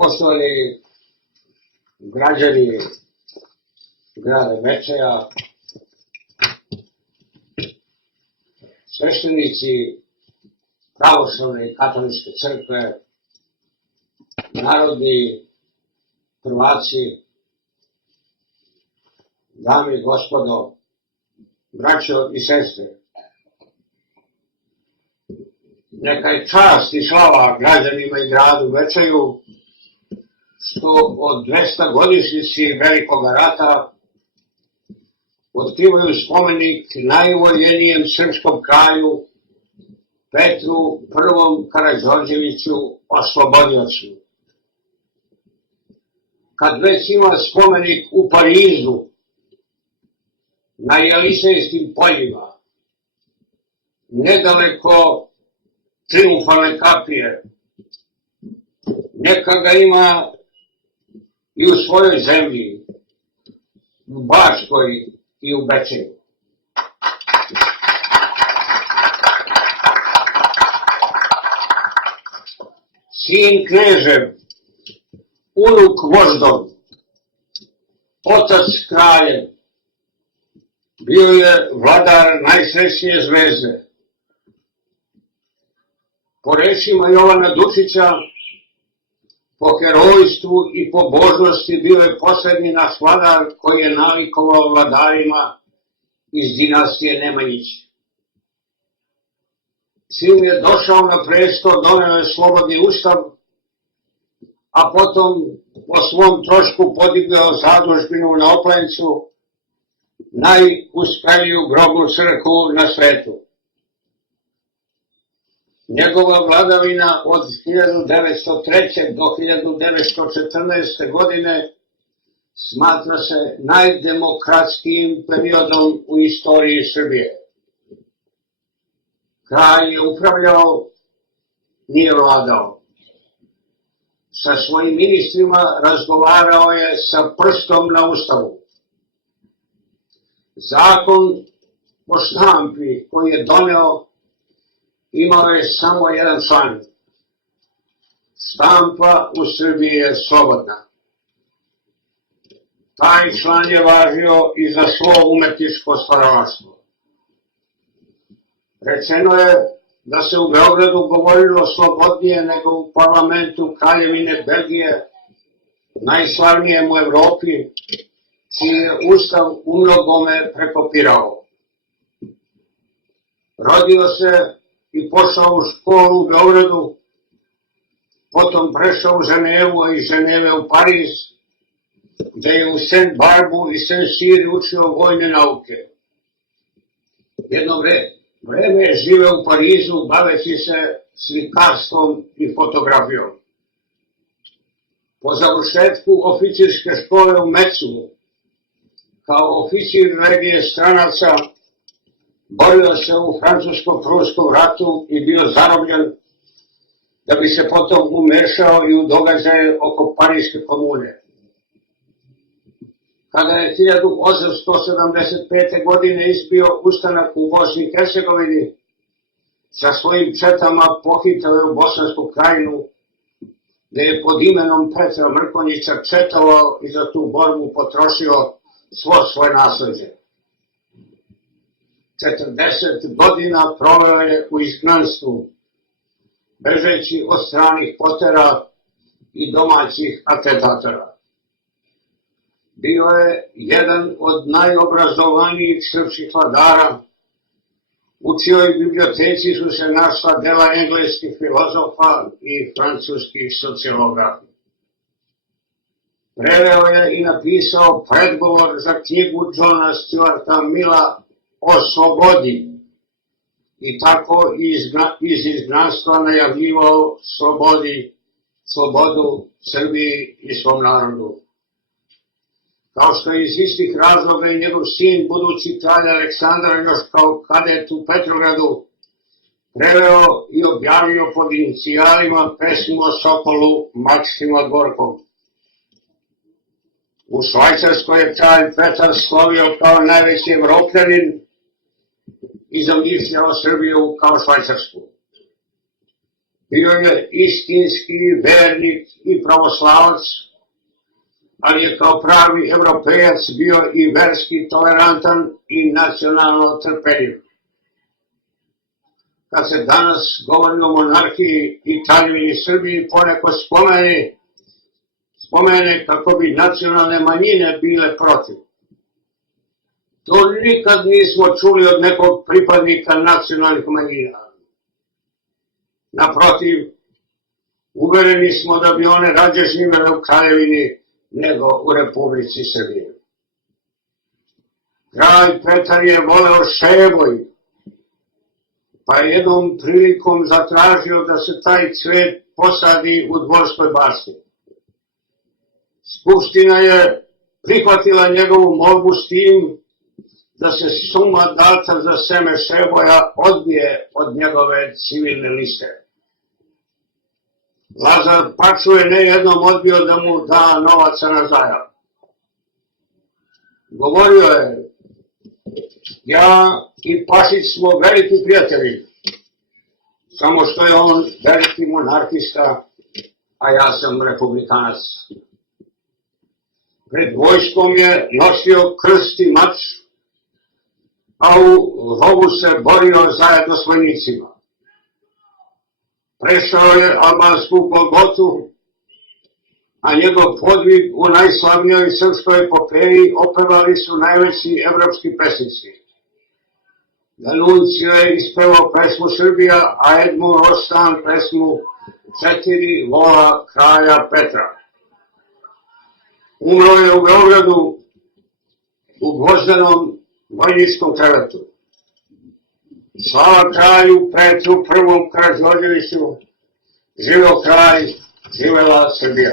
Poštovani građani grada Bečeja, sveštenici pravoslavne i katoličke crkve, narodni prvaci, dame i gospodo, braćo i sestre, neka je čast i slava građanima i gradu Bečeju što od 200 godišnjici Velikog rata otkrivaju spomenik najuvoljenijem srpskom kralju Petru I. Karađorđeviću oslobodiocu. Kad već ima spomenik u Parizu, na Jelisejskim poljima, nedaleko Trijumfalne kapije, neka ga ima i u svojoj zemlji, u Bačkoj i u Bečeju. Sin knežev, unuk voždov, otac kraljev, bio je vladar najsrećnije zvezde. Po rečima Jovana Dučića, po herojstvu i po božnosti bio je poslednji naš vladar koji je nalikovao vladarima iz dinastije Nemanjić. Čim je došao na presto, doneo je slobodni ustav, a potom po svom trošku podigao zadužbinu na Oplencu, najuspeliju grobnu crkvu na svetu. Njegova vladavina od 1903. do 1914. godine smatra se najdemokratskijim periodom u istoriji Srbije. Kralj je upravljao, nije vladao. Sa svojim ministrima razgovarao je sa prstom na ustavu. Zakon o štampi koji je doneo imao je samo jedan član. Štampa u Srbiji je slobodna. Taj član je važio i za svo umetničko stvaralaštvo. Rečeno je da se u Beogradu govorilo slobodnije nego u parlamentu Kraljevine Belgije, najslavnijem u Evropi, čiji je ustav umnogome prekopirao. Rodio se i pošao u školu u Beogradu, potom prešao u Ženevu, a iz Ženeve u Pariz, gde je u Saint Barbu i Saint Cyr učio vojne nauke. Jedno vreme je živeo u Parizu, baveći se slikarstvom i fotografijom. Po završetku oficirske škole u Mecu, kao oficir legije stranaca, borio se u francusko-pruskom ratu i bio zarobljen, da bi se potom umešao i u događaje oko Pariške komune. Kada je 1875. godine izbio ustanak u Bosni i Hercegovini, sa svojim četama pohitao je u Bosansku krajinu, gde je pod imenom Petra Mrkonjića četovao i za tu borbu potrošio svo svoje nasleđe. 40 godina proveo je u izgnanstvu, bežeći od stranih potera i domaćih atentatora. Bio je jedan od najobrazovanijih srpskih vladara, u čijoj biblioteci su se našla dela engleskih filozofa i francuskih sociologa. Preveo je i napisao predgovor za knjigu Johna Stuarta Milla o slobodi i tako iz izgnanstva najavljivao slobodu Srbiji i svom narodu. Kao što je iz istih razloga i njegov sin, budući kralj Aleksandar, još kao kadet u Petrogradu, preveo i objavio pod inicijalima pesmu o Sokolu Maksima Gorkog. U Švajcarskoj je kralj Petar slovio kao najveći Evropljanin i zamišljao Srbiju kao Švajcarsku. Bio je istinski vernik i pravoslavac, ali je kao pravi evropejac bio i verski tolerantan i nacionalno trpeljiv. Kad se danas govori o monarhiji i kraljevini Srbiji, poneko spomene kako bi nacionalne manjine bile protiv. To nikad nismo čuli od nekog pripadnika nacionalnih manjina. Naprotiv, uvereni smo da bi one rađe živele u kraljevini nego u Republici Srbije. Kralj Petar je voleo Šeboj, pa je jednom prilikom zatražio da se taj cvet posadi u Dvorskoj bašti. Skupština je prihvatila njegovu molbu s tim da se suma data za seme Šeboja odbije od njegove civilne liste. Lazar Paču je nejednom odbio da mu da novaca na zajam. Govorio je: ja i Pašić smo veliki prijatelji, samo što je on veliki monarhista, a ja sam republikanac. Pred vojskom je nosio krst i mač, a u rovu se borio zajedno s vojnicima. Prešao je albansku Golgotu, a njegov podvig u najslavnijoj srpskoj epopeji opevali su najveći evropski pesnici. D'Annunzio je ispevao pesmu Srbija, a Edmund Rostand pesmu Četiri vola kralja Petra. Umro je u Beogradu u gvozdenom vojničkom krevetu. Slava kralju Petru I. Karađorđeviću, živeo kralj, živela Srbija.